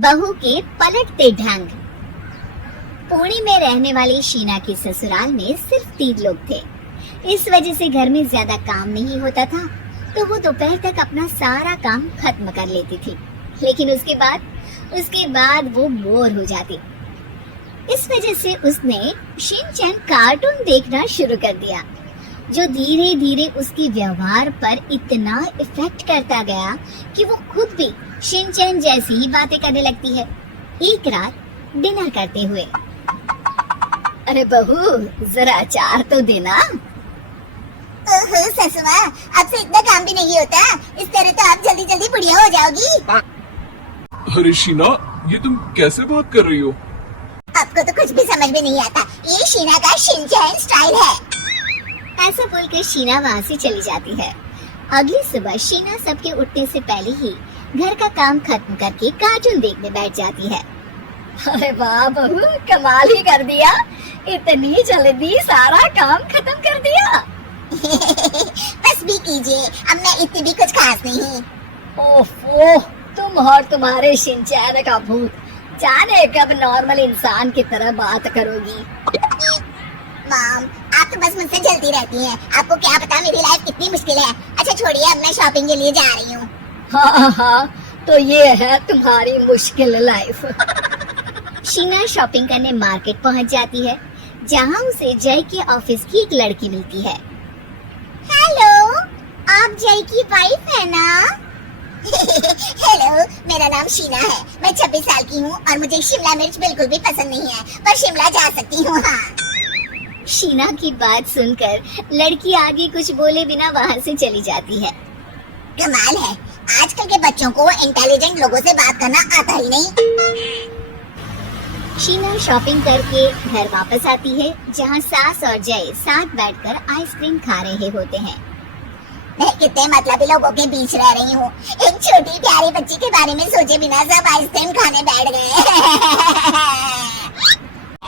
बहू के पलटते ढंग। पुणे में रहने वाली शीना के ससुराल में सिर्फ 3 लोग थे। इस वजह से घर में ज्यादा काम नहीं होता था, तो वो दोपहर तक अपना सारा काम खत्म कर लेती थी। लेकिन उसके बाद वो बोर हो जाती। इस वजह से उसने शिनचैन कार्टून देखना शुरू कर दिया, जो धीरे धीरे उसके व्यवहार पर इतना इफेक्ट करता गया कि वो खुद भी शिनचैन जैसी ही बातें करने लगती है। एक रात डिनर करते हुए, अरे बहू जरा अचार तो देना। ओहो ससु माँ, आपसे इतना काम भी नहीं होता। इस तरह तो आप जल्दी जल्दी बुढ़िया हो जाओगी। अरे शीना, ये तुम कैसे बात कर रही हो? आपको तो कुछ भी समझ में नहीं आता। ये शीना का शिनचैन स्टाइल है। ऐसा बोलकर शीना वहाँ से चली जाती है। अगली सुबह शीना सबके उठने से पहले ही घर का काम खत्म करके कार्टून देखने बैठ जाती है। अरे वाह बहू, कमाल ही कर दिया, इतनी जल्दी सारा काम खत्म कर दिया। बस भी कीजिए, अब मैं इतनी भी कुछ खास नहीं। ओफो, तुम और तुम्हारे शिनचैन का भूत, जाने कब नॉर्मल इंसान की तरह बात करोगी। मॉम, आप तो बस मुझसे जलती रहती हैं। आपको क्या पता मेरी लाइफ कितनी मुश्किल है। अच्छा छोड़िए, अब मैं शॉपिंग के लिए जा रही हूँ। हाँ, तो ये है तुम्हारी मुश्किल लाइफ। शीना शॉपिंग करने मार्केट पहुँच जाती है, जहाँ उसे जय के ऑफिस की एक लड़की मिलती है। हेलो, आप जय की वाइफ है ना? हेलो, मेरा नाम शीना है। मैं 26 साल की हूँ और मुझे शिमला मिर्च बिल्कुल भी पसंद नहीं है, पर शिमला जा सकती हूँ। हाँ। शीना की बात सुनकर लड़की आगे कुछ बोले बिना वहाँ से चली जाती है। कमाल है, आजकल के बच्चों को इंटेलिजेंट लोगों से बात करना आता ही नहीं। शीना शॉपिंग करके घर वापस आती है, जहाँ सास और जय साथ बैठकर आइसक्रीम खा रहे होते हैं। मैं कितने मतलबी लोगों के बीच रह रही हूँ। एक छोटी प्यारी बच्ची के बारे में सोचे बिना सब आइसक्रीम खाने बैठ गए।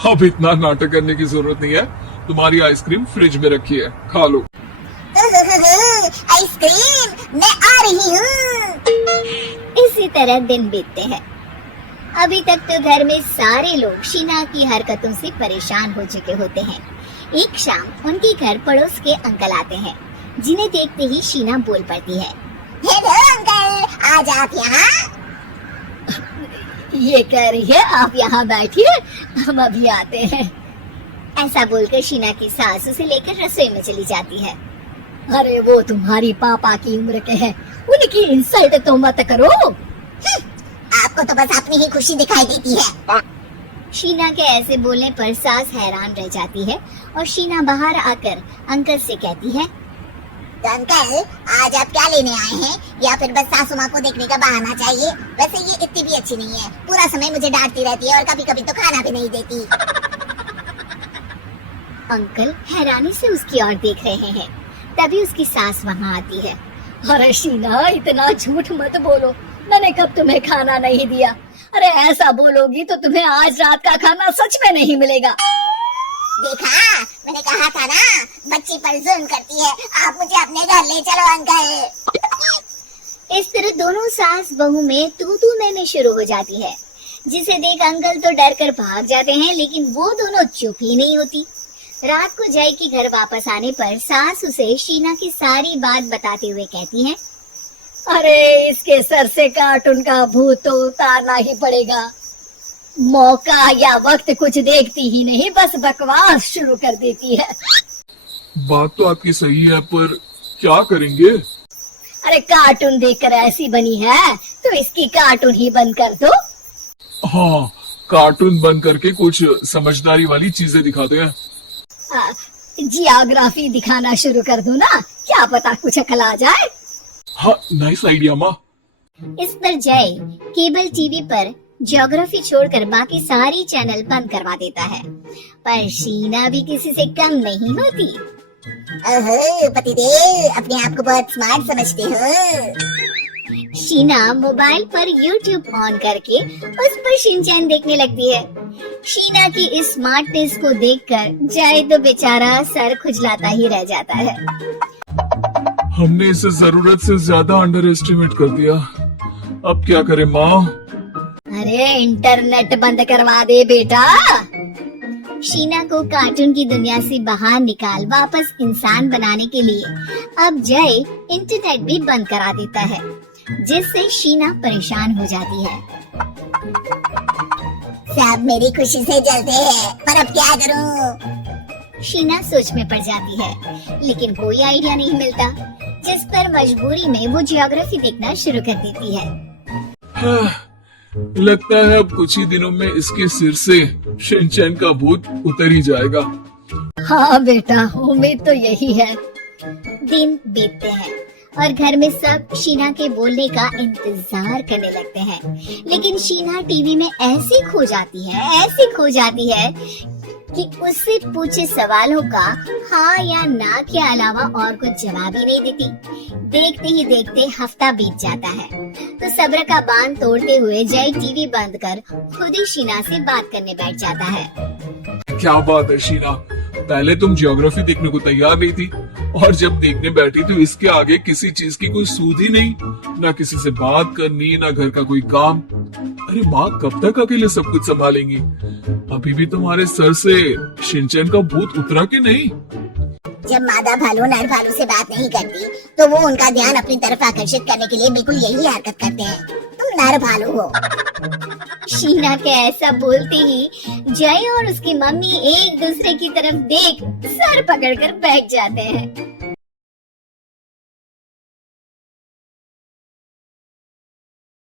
अब इतना नाटक करने की जरूरत नहीं है। तुम्हारी आइसक्रीम फ्रिज में रखी है, खा लो। आइसक्रीम, मैं आ रही हूँ। इसी तरह दिन बीतते हैं। अभी तक तो घर में सारे लोग शीना की हरकतों से परेशान हो चुके होते हैं। एक शाम उनके घर पड़ोस के अंकल आते हैं, जिन्हें देखते ही शीना बोल पड़ती है। हेलो अंकल, आज आप यहाँ? ये कह रही है आप यहाँ बैठिए, हम अभी आते हैं। ऐसा बोलकर शीना की सास उसे लेकर रसोई में चली जाती है। अरे वो तुम्हारी पापा की उम्र के हैं, उनकी इंसल्ट तो मत करो। आपको तो बस अपनी ही खुशी दिखाई देती है। शीना के ऐसे बोलने पर सास हैरान रह जाती है और शीना बाहर आकर अंकल से कहती है, तो अंकल, आज आप क्या लेने आए हैं? या फिर बस सासू माँ को देखने का बहाना चाहिए? वैसे ये इतनी भी अच्छी नहीं है, पूरा समय मुझे डांटती रहती है और कभी कभी तो खाना भी नहीं देती। अंकल हैरानी से उसकी ओर देख रहे हैं। तभी उसकी सास वहाँ आती है। अरे शीना, इतना झूठ मत बोलो, मैंने कब तुम्हें खाना नहीं दिया? अरे ऐसा बोलोगी तो तुम्हें आज रात का खाना सच में नहीं मिलेगा। देखा, मैंने कहा था ना, बच्ची पर जुल्म करती है। आप मुझे अपने घर ले चलो अंकल। इस तरह दोनों सास बहू में तू मैं शुरू हो जाती है, जिसे देख अंकल तो डर कर भाग जाते हैं, लेकिन वो दोनों चुप ही नहीं होती। रात को जय के घर वापस आने पर सास उसे शीना की सारी बात बताते हुए कहती है, अरे इसके सर से कार्टून का भूत तो उतारना ही पड़ेगा। मौका या वक्त कुछ देखती ही नहीं, बस बकवास शुरू कर देती है। बात तो आपकी सही है, पर क्या करेंगे? अरे कार्टून देखकर ऐसी बनी है तो इसकी कार्टून ही बंद कर दो। हाँ, कार्टून बंद करके कुछ समझदारी वाली चीजें दिखाते हैं। जियोग्राफी दिखाना शुरू कर दो ना, क्या पता कुछ अकल आ जाए। हाँ, नाइस आइडिया माँ। इस पर जय केबल टीवी पर ज्योग्राफी छोड़कर बाकी सारी चैनल बंद करवा देता है, पर शीना भी किसी से कम नहीं होती। ओहो पतिदेव, अपने आप को बहुत स्मार्ट समझते हो। शीना मोबाइल पर YouTube ऑन करके उस पर शिनचैन देखने लगती है। शीना की इस स्मार्टनेस को देखकर जय तो बेचारा सर खुजलाता ही रह जाता है। हमने इसे जरूरत से ज्यादा अंडर एस्टिमेट कर दिया, अब क्या करें माँ? अरे अरे इंटरनेट बंद करवा दे बेटा। शीना को कार्टून की दुनिया से बाहर निकाल वापस इंसान बनाने के लिए अब जय इंटरनेट भी बंद करा देता है, जिससे शीना परेशान हो जाती है। सब मेरी खुशी से जलते हैं, पर अब क्या करूं? शीना सोच में पड़ जाती है, लेकिन कोई आइडिया नहीं मिलता, जिस पर मजबूरी में वो ज्योग्राफी देखना शुरू कर देती है। लगता है अब कुछ ही दिनों में इसके सिर से शिनचैन का भूत उतर ही जाएगा। हाँ बेटा, उम्मीद तो यही है। दिन बीतते हैं और घर में सब शीना के बोलने का इंतजार करने लगते हैं, लेकिन शीना टीवी में ऐसी खो जाती है कि उससे पूछे सवालों का हाँ या ना के अलावा और कुछ जवाब ही नहीं देती। देखते ही देखते हफ्ता बीत जाता है, तो सब्र का बांध तोड़ते हुए जय टीवी बंद कर खुद ही शीना से बात करने बैठ जाता है। क्या बात है शीना, पहले तुम ज्योग्राफी देखने को तैयार नहीं थी और जब देखने बैठी तो इसके आगे किसी चीज की कोई सूद ही नहीं, ना किसी से बात करनी, ना घर का कोई काम। अरे माँ कब तक अकेले सब कुछ संभालेंगी? अभी भी तुम्हारे सर से शिनचैन का भूत उतरा कि नहीं? जब मादा भालू नर भालू से बात नहीं करती, तो वो उनका ध्यान अपनी तरफ आकर्षित करने के लिए बिल्कुल यही हरकत करते हैं। तुम नर भालू हो। शीना के ऐसा बोलते ही जय और उसकी मम्मी एक दूसरे की तरफ देख सर पकड़कर बैठ जाते हैं।